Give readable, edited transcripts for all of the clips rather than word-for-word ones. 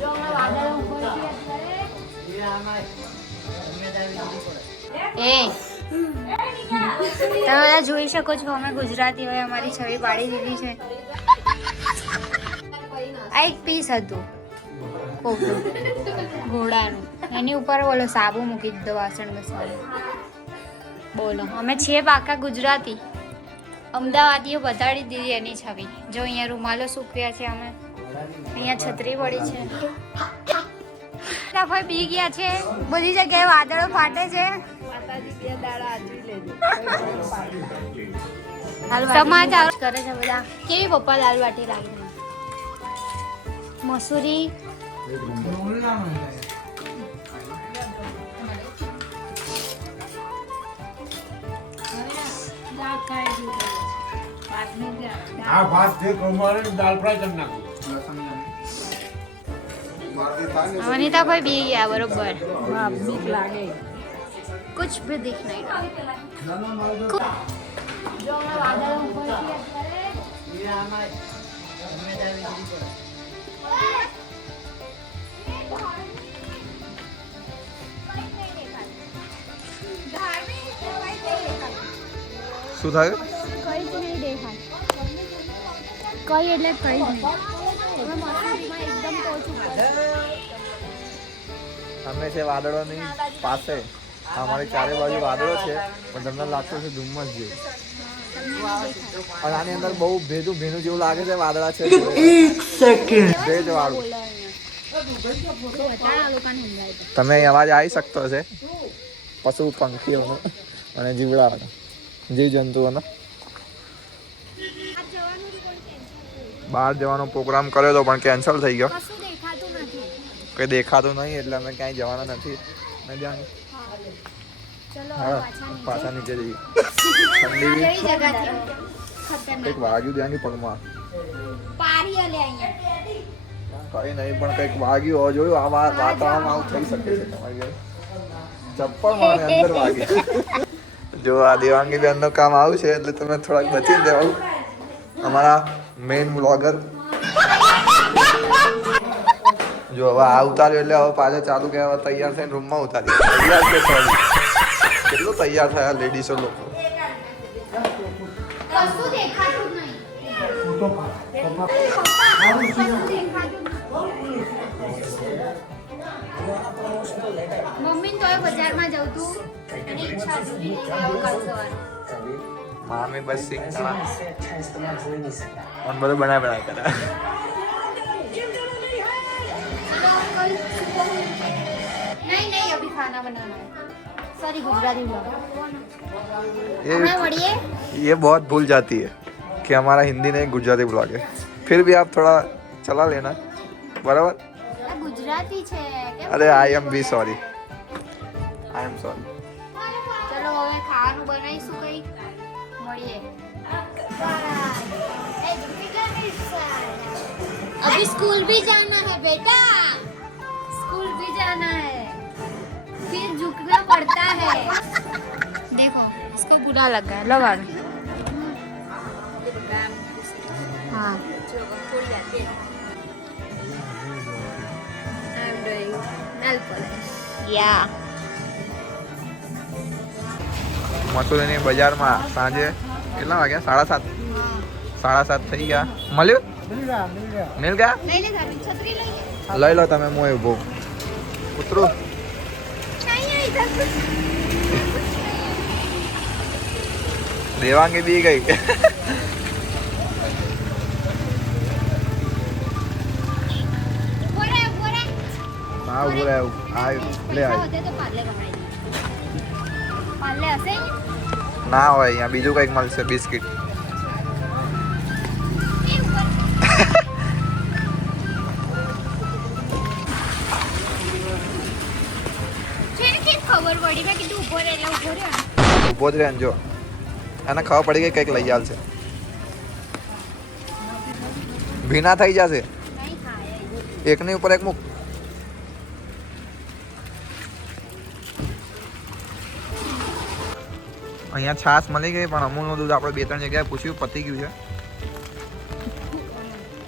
જો હમણાં વાદળો ઉપર છે અત્યારે. તમે બધા જોઈ શકો છો અમે ગુજરાતી હોય અમારી છબી પાડી દીધી છે. આ એક પીસ હતું કોકનું ઘોડાનું, એની ઉપર બોલો સાબુ મૂકી દીધો વાસણ ઘસવાનું. બોલો અમે છીએ પાકા ગુજરાતી. અમદાવાદીઓ બતાડી દીધી એની છબી. જો અહીંયા રૂમાલો સૂકવ્યા છે અમે, અહીંયા છત્રી પડી છે. ભાઈ બી ગયા છે, બધી જગ્યાએ વાદળો ફાટે છે. સમાચાર કરે છે બધા. કેવી પપ્પા દાલ બાટી લાગી? મસૂરી આ ભાત જે પ્રમાણે દાળ ફ્રાય કરી નાખો. અનિતા ભાઈ બી ગયા બરોબર. ભૂખ લાગે. कुछ भी दिख नहीं रहा. जो मैं वादळ ऊपर की અત્યારે ये आना जिम्मेदारी दी શું થાય? કઈ જ નહીં દેખાય. કઈ એટલે કઈ નહીં. હવે મસ્તીમાં એકદમ ટોચ ઉપર. અમે છે વાદળોની પાસે. અમારી ચારે બાજુ વાદળો છે પણ તમને લાગતું છે ધુમ્મસ જેવું. અને આની અંદર બહુ ભેજું જેવું લાગે છે. વાદળા છે એક સેકન્ડ ભેજ વાળું. તમે અહીં અવાજ આવી શકતો છે પશુ પંખીઓનો અને જીવડાઓનો, જીવજંતુઓનો. બહાર જવાનો પ્રોગ્રામ કર્યો હતો પણ કેન્સલ થઈ ગયો. કઈ દેખાતું નહીં એટલે અમે ક્યાંય જવાના નથી. પાછા નીચે જઈએ. ઠંડી કંઈક વાગ્યું ત્યાંની પગમાં. કઈ નહીં પણ કંઈક વાગ્યું હોય. જોયું આ વાતાવરણ આવું થઈ શકે છે. તમારી ચપ્પલ મારે અંદર વાગી. જો આ દેવાંગી બેનનું કામ આવું છે એટલે તમે થોડાક બચીને દેવાનું. અમારા મેઇન બ્લોગર જો હવે આ ઉતાર્યો એટલે હવે પાછળ ચાલુ કે હવે તૈયાર થઈને રૂમમાં ઉતારી. તૈયાર કે સોરી કેટલું તૈયાર થયા લેડીસો લોકો. મમ્મી તો બજારમાં જવું તું એની ઈચ્છા હતી કાલ સવારે. મામી બસ શીખતા બધું બનાય કરા. नहीं अभी खाना बनाना है. Sorry Gujarati blog. ये बहुत भूल जाती है कि हमारा हिंदी नहीं गुजराती ब्लॉग है. फिर भी आप थोड़ा चला लेना बराबर. गुजराती છે. अरे I am be sorry. I am sorry. ચલો હવે ખાવાનું બનાવીશું કઈ મળીએ. अभी स्कूल भी जाना है बेटा. स्कूल भी जाना है. फिर झुकना पड़ता है. देखो इसको बुरा लगा है. लगा हाँ I'm doing nail polish. Yeah. મસૂરીની બજારમાં સાંજે કેટલા વાગ્યા? 7:30. 7:30 થઈ ગયા. મળ્યું? મિલ ગયા? લઈ લો તમે. હું ઉભો ઉતરું. દેવાંગી બી ગઈ. હા ઉભો રહે. લે ના હોય અહીંયા બીજું કંઈક મળશે. બિસ્કિટ ઉભો જ રહે. જો એને ખબર પડી ગઈ કંઈક લઈ આવશે. ભીના થઈ જશે. એકની ઉપર એક મૂક. અહીંયા છાશ મળી ગઈ પણ અમૂલનું દૂધ આપણે 2-3 જગ્યાએ પૂછ્યું પતી ગયું છે.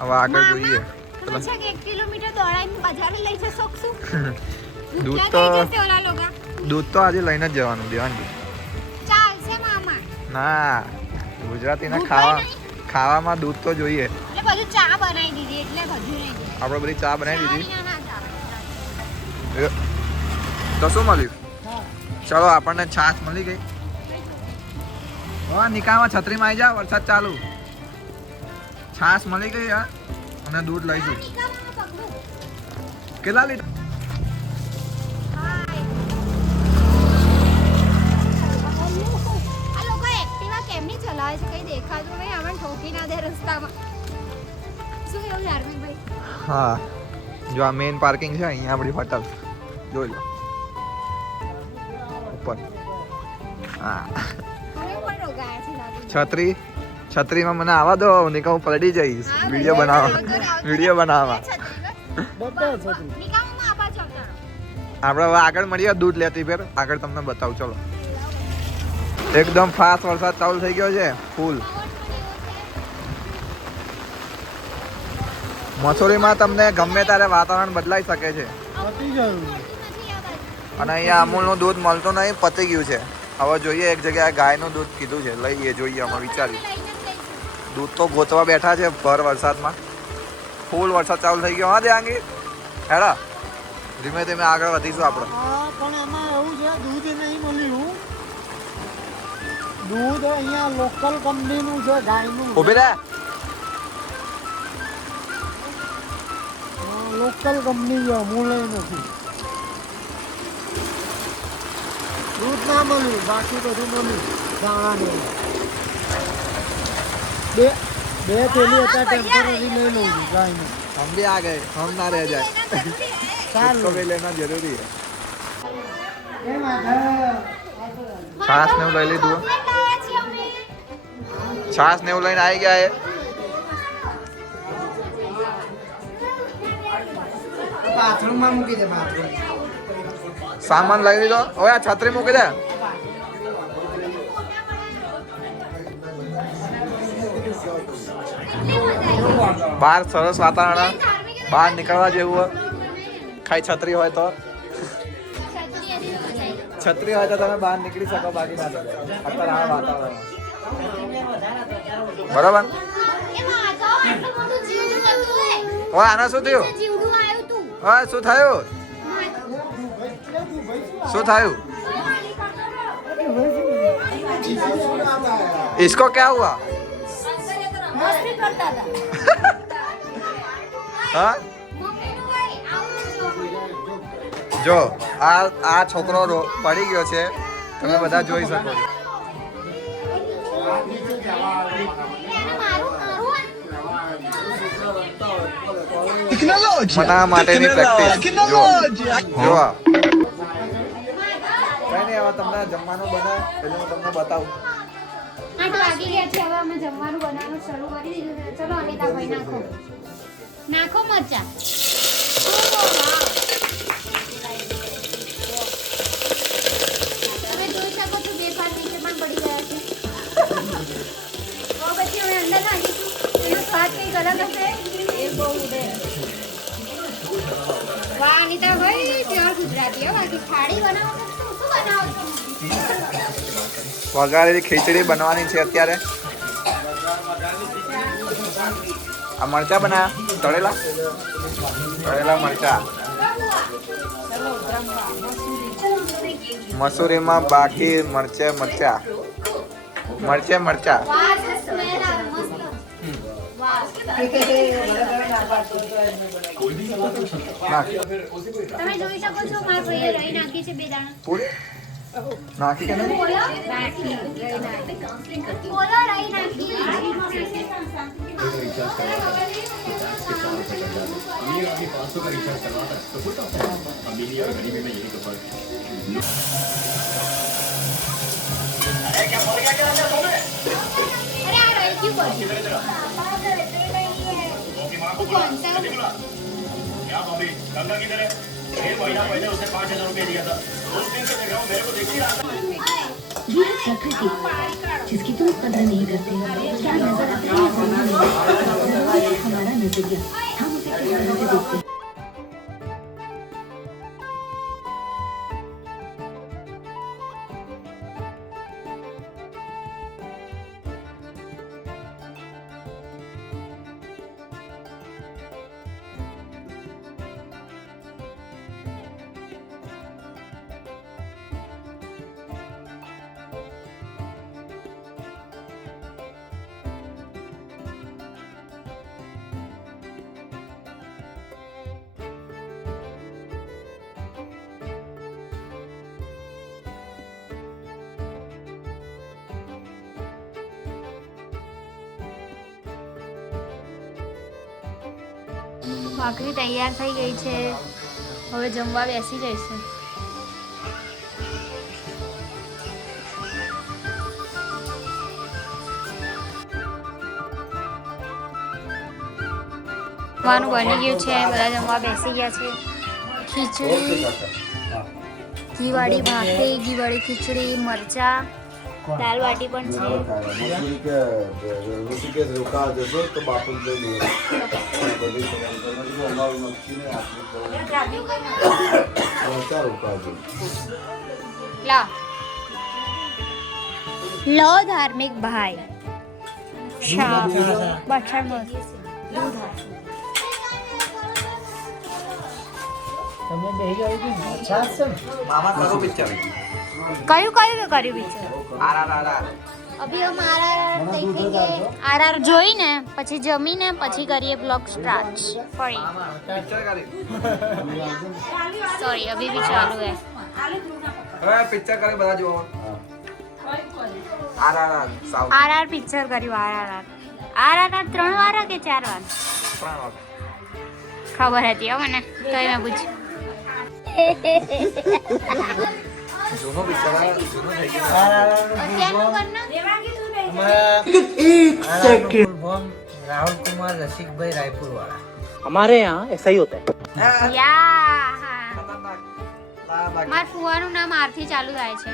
હવે આગળ જોઈએ ખબર છે કે 1 કિલોમીટર દોડાઈને બજારે લઈ જશો શું? દૂધ ભૂખ્યા તો થઈ જશે ઓલા લોગા. દૂધ તો આજે લઈને જ જવાનું દેવાનજી. ચાલશે મામા. ના ગુજરાતીના દૂધ ખાવા કોઈ નહીં? ખાવામાં દૂધ તો જોઈએ. એટલે બધું ચા બનાવી દીધી એટલે બધું નહીં. આપણે બધી ચા બનાવી દીધી. ચા વિના ના ચાલે. તો શું મળ્યું? ચલો આપણને છાશ મળી ગઈ. હા નિકામાં છત્રીમાં આવી જા વરસાદ ચાલુ. છાશ મળી ગઈ હા અને દૂધ લઈશું. નિકાલમાં પકડું. કેટલા લીટર? હાય. આ લોકો એક્ટિવા કેમની ચલાવે છે કઈ દેખાતું નહીં આપણને ઠોકી ના દે રસ્તામાં. શું કેવું ધાર્મિકભાઈ? હા જો આ મેઇન પાર્કિંગ છે અહીંયા આપણી હોટલ જોઈ લો ઉપર. હા હવે પણ રોગાયા છે લાગે. છત્રીમાં મને આવવા દો નહીં હું પલટી જઈશ હા, વિડીયો ભાઈ, બનાવવા આવતો રહે, આવતો વિડીયો રહે. બનાવવા. નિકાલમાં આપા ચાલતા રહો. આપણે હવે આગળ મળીએ દૂધ લેતી ફેર આગળ તમને બતાવું ચલો. એકદમ ફાસ્ટ વરસાદ ચાલુ થઈ ગયો છે ફૂલ. મસૂરીમાં તમને ગમે ત્યારે વાતાવરણ બદલાઈ શકે છે અને અહીંયા અમૂલનું દૂધ મળતું નહીં પતી ગયું છે. હવે જોઈએ એક જગ્યાએ ગાયનું દૂધ કીધું છે લઈએ જોઈએ અમે વિચાર્યું. દૂધ તો ગોતવા બેઠા છે ભર વરસાદમાં. ફૂલ વરસાદ ચાલુ થઈ ગયો. હા દેવાંગી હેડા ધીમે ધીમે આગળ વધીશું આપણે. હા પણ એમાં એવું છે દૂધ નહીં મળ્યું. દૂધ અહીંયા લોકલ કંપનીનું છે ગાયનું. ઊભી રહે. લોકલ કંપની છે અમૂલ નથી. દૂધ ના મળ્યું બાકી બધું મળ્યું. દાણા ને બે થેલી હતા ટેમ્પરરી લઈ લઉં છું ગાયનું. हम भी आ गए हम ना रह जाए इसको भी लेना जरूरी है. છાસ ને એવું લઈ લીધું. છાસ ને એવું લઈને આવી ગયા એ. બાથરૂમમાં મૂકી દે બાથરૂમ. સામાન લઈ લીધો. હવે આ છત્રી મૂકી દે. બહાર સરસ વાતાવરણ બહાર નીકળવા જેવું હોય. ખાઈ છત્રી હોય તો છત્રી હોય તો તમે બહાર નીકળી શકો બાકી ના ચાલે અત્યારે આ વાતાવરણ બરાબર. હવે આના શું થયું? હવે શું થયું? શું થયું? इसको क्या हुआ? હા જો આ છોકરો પડી ગયો છે તમે બધા જોઈ શકો છો. મના માટેની પ્રેક્ટિસ જો જોવા. કઈ નહીં હવે તમને જમવાનું બનાવ એટલે હું તમને બતાવું. 8 વાગી ગયા છે હવે અમે જમવાનું બનાવવાનું શરૂ કરી દીધું છે. ચલો અનિતાભાઈ નાખો નાખો મરચા. તમે જોઈ શકો છો બે ભાત નીચે પણ પડી ગયા છે. તો પછી અમે અંદર નાખીશું એનો સ્વાદ કંઈક અલગ હશે. એ બહુ ઉડે. વાહ અનિતાભાઈ પ્યોર ગુજરાતી હો. બાકી થાળી બનાવો તો શું બનાવો છો? વઘારેલી ખીચડી બનવાની છે અત્યારે. આ મરચા બનાવ્યા તળેલા મરચા. મસૂરીમાં બાકી મરચા વાહ સ્મેલ આવે મસ્ત. વાહ તમે જોઈ શકો છો મારા ભાઈએ રહી નાખી છે બે દાણા. પૂરી નાખી કે નહીં? બોલો રહી નાખી. अरे आ रही क्यों कर? तू कौन सा? क्या भाभी गंगा किधर है? 1 महीना पहले उसे 5,000 रुपए दिया था. उस दिन से देख रहा हूँ मेरे को देख ही रहा था. ये है प्रकृति जिसकी तुम कदर नहीं करते क्या नजर आता है हमारा नजर જગ્યા હા હું તે નથી દેખતી ભાખરી તૈયાર થઈ ગઈ છે, હવે જમવા બેસી જઈશું. જમવાનું બની ગયું છે, બધા જમવા બેસી ગયા છે. ખીચડી, ઘીવાળી ભાખરી, ઘીવાળી ખીચડી, મરચા, દાલ બાટી પણ છે. ઋષિકેશ રોકા જશો તો બાપુ લો ધાર્મિક ભાઈ તમે બે આવી ગઈ અચ્છા છે ને મામા કરો પિક્ચર કયું કર્યું પિક્ચર? આર અભી હમ આરઆર દેखेंगे. આરઆર જોઈને પછી જમીને પછી કરીએ બ્લોગ સ્ટાર્ટ. ફરી પિક્ચર કરી સોરી અભી भी ચાલુ है. હવે પિક્ચર કરી બધા જોવા આર સાઉથ આરઆર પિક્ચર કર્યું. આરઆર 3 વાર કે 4 વાર ખબર હતી હો મને, તો મેં પૂછ્યું. જૂનો પિક્ચર જૂનો થઈ ગયો राहुल कुमार रसिक भाई रायपुर वाला हमारे यहाँ ऐसा ही होता है મારા ફુવાનું નામ આરથી ચાલુ થાય છે.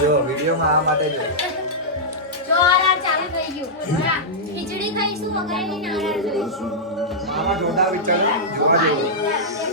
જો વિડીયોમાં આ માટે જો આરઆર ચાલુ થઈ ગયું. ખીચડી ખાઈશું, વઘારેલી આરઆર જોઈશું. આમાં જોરદાર પિક્ચર જોવા જેવું